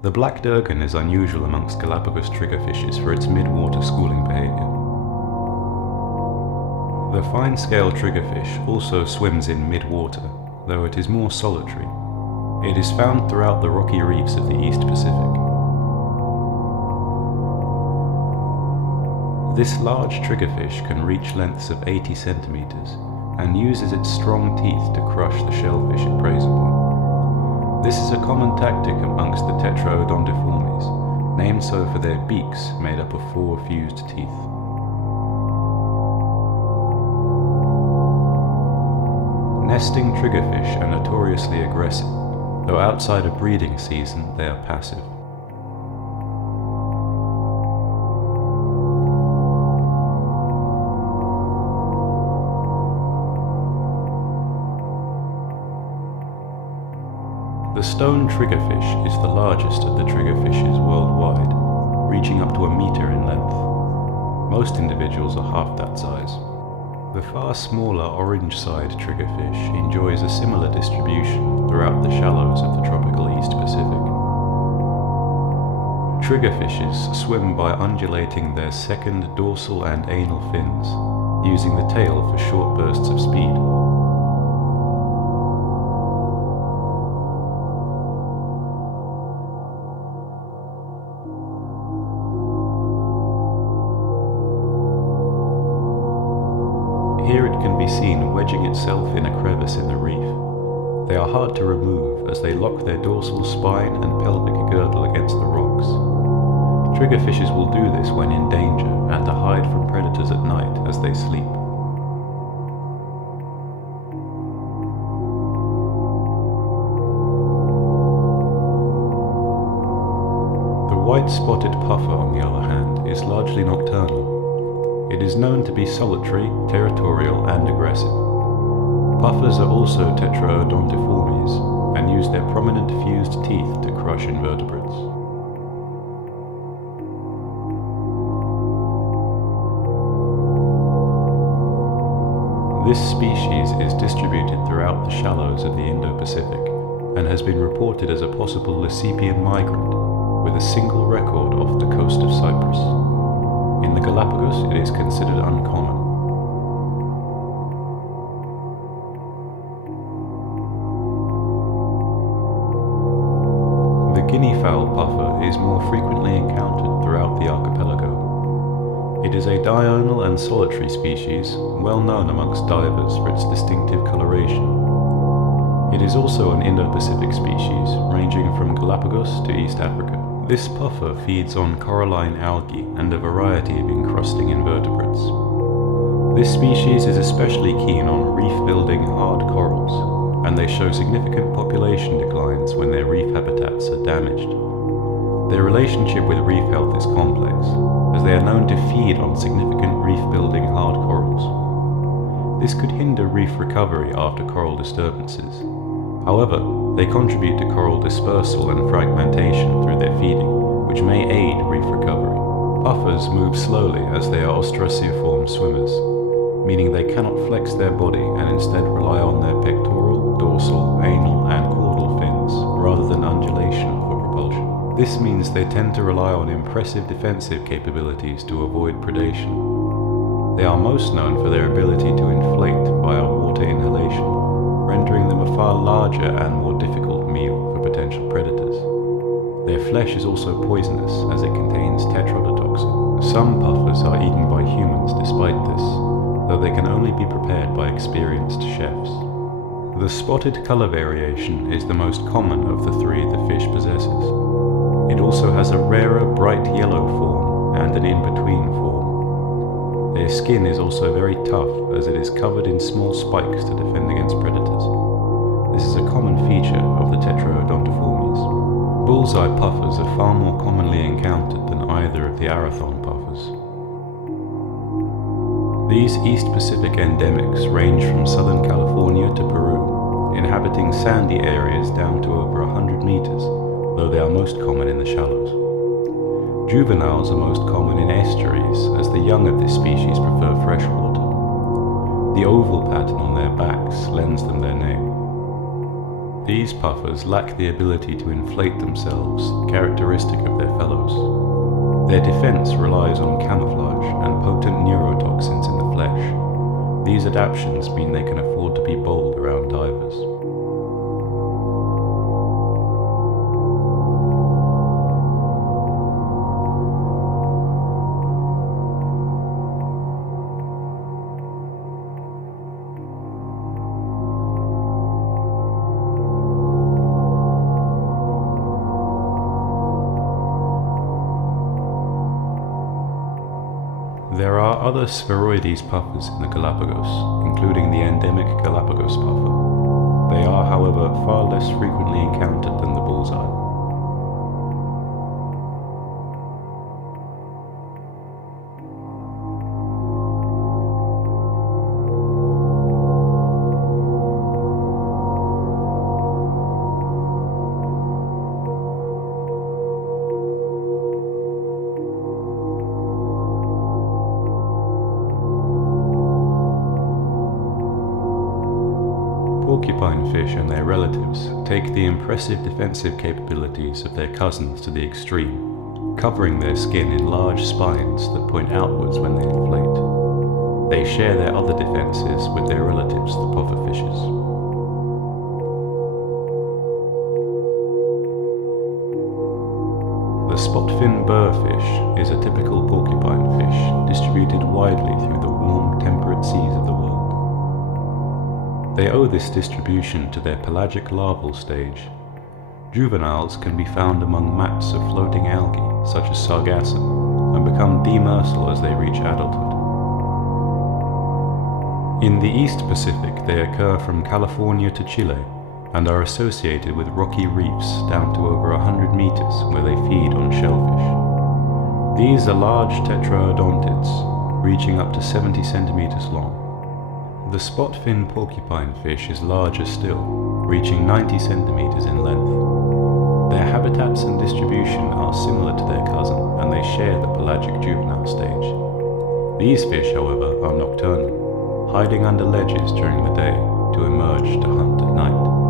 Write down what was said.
The black durgan is unusual amongst Galapagos triggerfishes for its mid-water schooling behavior. The fine-scale triggerfish also swims in mid-water, though it is more solitary. It is found throughout the rocky reefs of the East Pacific. This large triggerfish can reach lengths of 80 centimeters and uses its strong teeth to crush the shellfish it preys upon. This is a common tactic amongst the Tetraodontiformes, named so for their beaks made up of 4 fused teeth. Nesting triggerfish are notoriously aggressive, though outside of breeding season they are passive. The stone triggerfish is the largest of the triggerfishes worldwide, reaching up to 1 meter in length. Most individuals are half that size. The far smaller orange-side triggerfish enjoys a similar distribution throughout the shallows of the tropical East Pacific. Triggerfishes swim by undulating their second dorsal and anal fins, using the tail for short bursts of speed. Here it can be seen wedging itself in a crevice in the reef. They are hard to remove as they lock their dorsal spine and pelvic girdle against the rocks. Triggerfishes will do this when in danger and to hide from predators at night as they sleep. The white-spotted puffer, on the other hand, is largely nocturnal. It is known to be solitary, territorial, and aggressive. Puffers are also Tetraodontiformes and use their prominent fused teeth to crush invertebrates. This species is distributed throughout the shallows of the Indo-Pacific and has been reported as a possible Leucipian migrant, with a single record off the coast of Cyprus. In the Galapagos, it is considered uncommon. The guinea fowl puffer is more frequently encountered throughout the archipelago. It is a diurnal and solitary species, well known amongst divers for its distinctive coloration. It is also an Indo-Pacific species, ranging from Galapagos to East Africa. This puffer feeds on coralline algae and a variety of encrusting invertebrates. This species is especially keen on reef-building hard corals, and they show significant population declines when their reef habitats are damaged. Their relationship with reef health is complex, as they are known to feed on significant reef-building hard corals. This could hinder reef recovery after coral disturbances. However, they contribute to coral dispersal and fragmentation through their feeding, which may aid reef recovery. Puffers move slowly as they are ostraciform swimmers, meaning they cannot flex their body and instead rely on their pectoral, dorsal, anal, and caudal fins rather than undulation for propulsion. This means they tend to rely on impressive defensive capabilities to avoid predation. They are most known for their ability to inflate via water inhalation, rendering them a far larger and more difficult meal for potential predators. Their flesh is also poisonous as it contains tetrodotoxin. Some puffers are eaten by humans despite this, though they can only be prepared by experienced chefs. The spotted color variation is the most common of the 3 the fish possesses. It also has a rarer bright yellow form and an in-between form. Their skin is also very tough as it is covered in small spikes to defend against predators. This is a common feature of the Tetraodontiformes. Bullseye puffers are far more commonly encountered than either of the Arathon puffers. These East Pacific endemics range from southern California to Peru, inhabiting sandy areas down to over 100 meters, though they are most common in the shallows. Juveniles are most common in estuaries, as the young of this species prefer fresh water. The oval pattern on their backs lends them their name. These puffers lack the ability to inflate themselves, characteristic of their fellows. Their defense relies on camouflage and potent neurotoxins in the flesh. These adaptations mean they can afford to be bold around divers. There are other Spheroides puffers in the Galapagos, including the endemic Galapagos puffer. They are, however, far less frequently encountered than the bullseye. Porcupinefish and their relatives take the impressive defensive capabilities of their cousins to the extreme, covering their skin in large spines that point outwards when they inflate. They share their other defenses with their relatives, the pufferfishes. The spot-fin burrfish is a typical porcupine fish distributed widely through the warm, temperate seas of the world. They owe this distribution to their pelagic larval stage. Juveniles can be found among mats of floating algae, such as sargassum, and become demersal as they reach adulthood. In the East Pacific, they occur from California to Chile and are associated with rocky reefs down to over 100 meters where they feed on shellfish. These are large tetraodontids, reaching up to 70 centimeters long. The spot-fin porcupine fish is larger still, reaching 90 centimeters in length. Their habitats and distribution are similar to their cousin, and they share the pelagic juvenile stage. These fish, however, are nocturnal, hiding under ledges during the day to emerge to hunt at night.